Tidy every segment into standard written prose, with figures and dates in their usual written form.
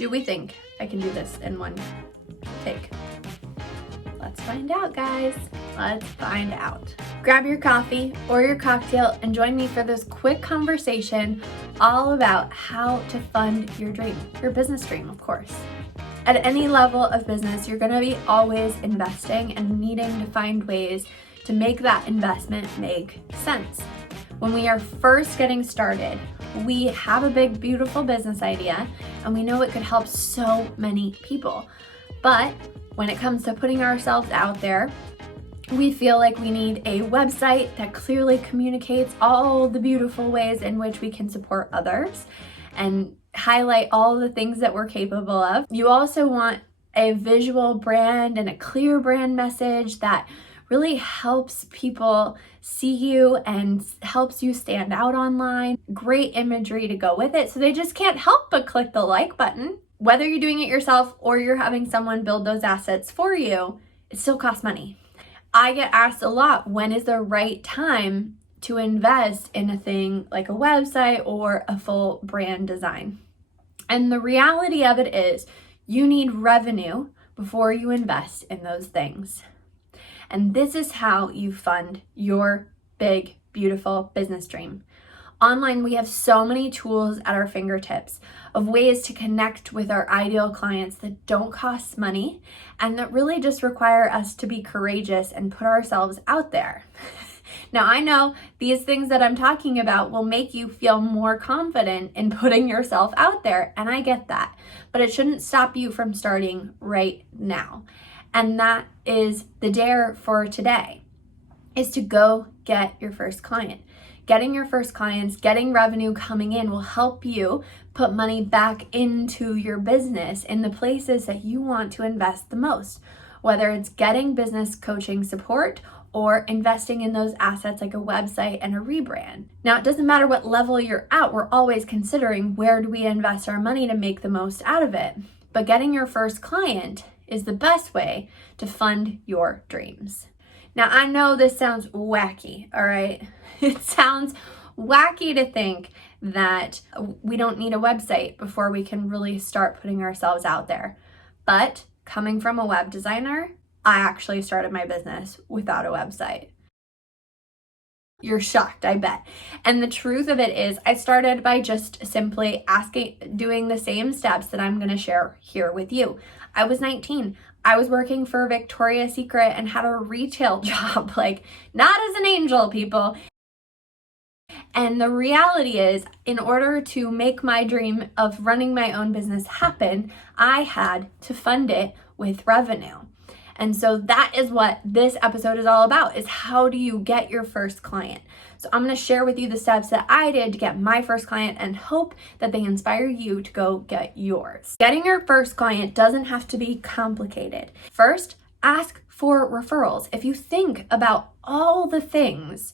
Do we think I can do this in one take? Let's find out, guys. Let's find out. Grab your coffee or your cocktail and join me for this quick conversation all about how to fund your dream, your business dream, of course. At any level of business, you're going to be always investing and needing to find ways to make that investment make sense. When we are first getting started, we have a big, beautiful business idea and we know it could help so many people. But when it comes to putting ourselves out there, we feel like we need a website that clearly communicates all the beautiful ways in which we can support others and highlight all the things that we're capable of. You also want a visual brand and a clear brand message that really helps people see you and helps you stand out online. Great imagery to go with it, so they just can't help but click the like button. Whether you're doing it yourself or you're having someone build those assets for you, it still costs money. I get asked a lot, when is the right time to invest in a thing like a website or a full brand design? And the reality of it is, you need revenue before you invest in those things. And this is how you fund your big, beautiful business dream. Online, we have so many tools at our fingertips of ways to connect with our ideal clients that don't cost money and that really just require us to be courageous and put ourselves out there. Now, I know these things that I'm talking about will make you feel more confident in putting yourself out there, and I get that, but it shouldn't stop you from starting right now. And that is the dare for today, is to go get your first client. Getting your first clients, getting revenue coming in will help you put money back into your business in the places that you want to invest the most, whether it's getting business coaching support or investing in those assets like a website and a rebrand. Now, it doesn't matter what level you're at, we're always considering where do we invest our money to make the most out of it. But getting your first client is the best way to fund your dreams. Now, I know this sounds wacky, all right? It sounds wacky to think that we don't need a website before we can really start putting ourselves out there. But coming from a web designer, I actually started my business without a website. You're shocked, I bet. And the truth of it is, I started by just simply doing the same steps that I'm going to share here with you. I was 19. I was working for Victoria's Secret and had a retail job, like not as an angel, people. And the reality is, in order to make my dream of running my own business happen, I had to fund it with revenue. And so that is what this episode is all about, is how do you get your first client? So I'm going to share with you the steps that I did to get my first client and hope that they inspire you to go get yours. Getting your first client doesn't have to be complicated. First, ask for referrals. If you think about all the things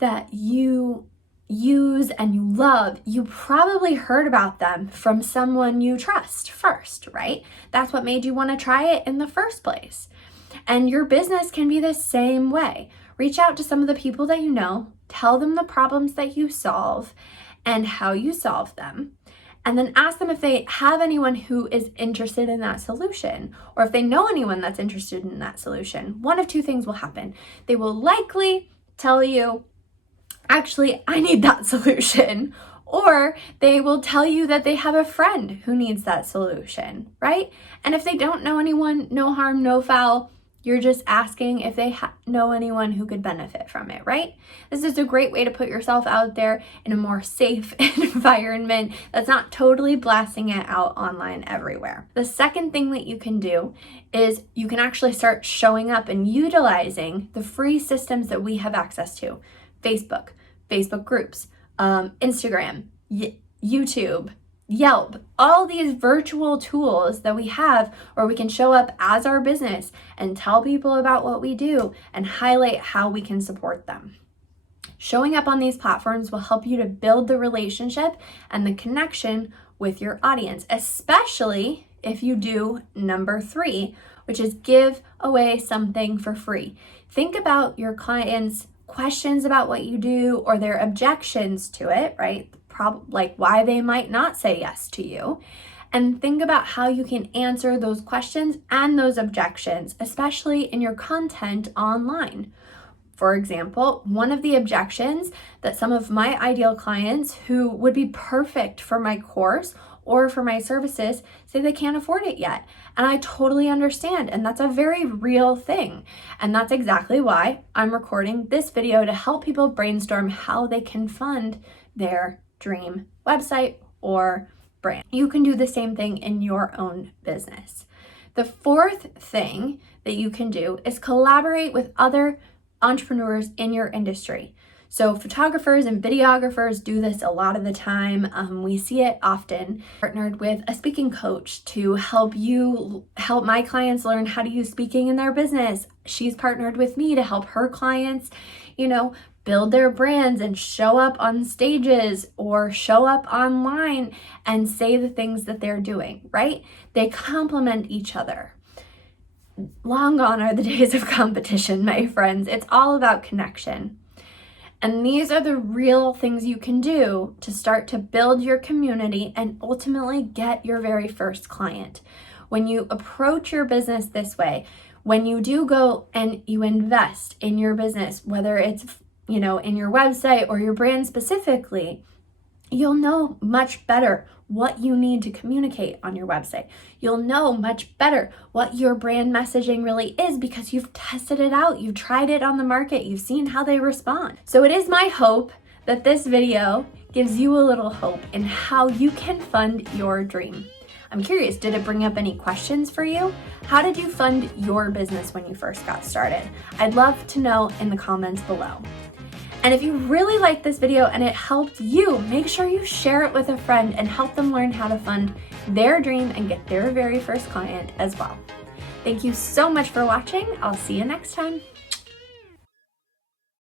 that you use and you love, you probably heard about them from someone you trust first, right? That's what made you want to try it in the first place. And your business can be the same way. Reach out to some of the people that you know, tell them the problems that you solve and how you solve them, and then ask them if they have anyone who is interested in that solution, or if they know anyone that's interested in that solution. One of two things will happen. They will likely tell you, actually, I need that solution. Or they will tell you that they have a friend who needs that solution, right? And if they don't know anyone, no harm, no foul. You're just asking if they know anyone who could benefit from it, right? This is a great way to put yourself out there in a more safe environment that's not totally blasting it out online everywhere. The second thing that you can do is you can actually start showing up and utilizing the free systems that we have access to. Facebook groups, Instagram, YouTube, Yelp, all these virtual tools that we have where we can show up as our business and tell people about what we do and highlight how we can support them. Showing up on these platforms will help you to build the relationship and the connection with your audience, especially if you do number 3, which is give away something for free. Think about your clients' questions about what you do or their objections to it, right? Like why they might not say yes to you. and think about how you can answer those questions and those objections, especially in your content online. For example, one of the objections that some of my ideal clients who would be perfect for my course or for my services say they can't afford it yet. And I totally understand. And that's a very real thing. And that's exactly why I'm recording this video to help people brainstorm how they can fund their dream website or brand. You can do the same thing in your own business. The fourth thing that you can do is collaborate with other entrepreneurs in your industry. So photographers and videographers do this a lot of the time. We see it often. Partnered with a speaking coach to help my clients learn how to use speaking in their business. She's partnered with me to help her clients, build their brands and show up on stages or show up online and say the things that they're doing, right? They complement each other. Long gone are the days of competition, my friends. It's all about connection. And these are the real things you can do to start to build your community and ultimately get your very first client. When you approach your business this way, when you do go and you invest in your business, whether it's, in your website or your brand specifically, you'll know much better what you need to communicate on your website. You'll know much better what your brand messaging really is because you've tested it out, you've tried it on the market, you've seen how they respond. So it is my hope that this video gives you a little hope in how you can fund your dream. I'm curious, did it bring up any questions for you? How did you fund your business when you first got started? I'd love to know in the comments below. And if you really liked this video and it helped you, make sure you share it with a friend and help them learn how to fund their dream and get their very first client as well. Thank you so much for watching. I'll see you next time.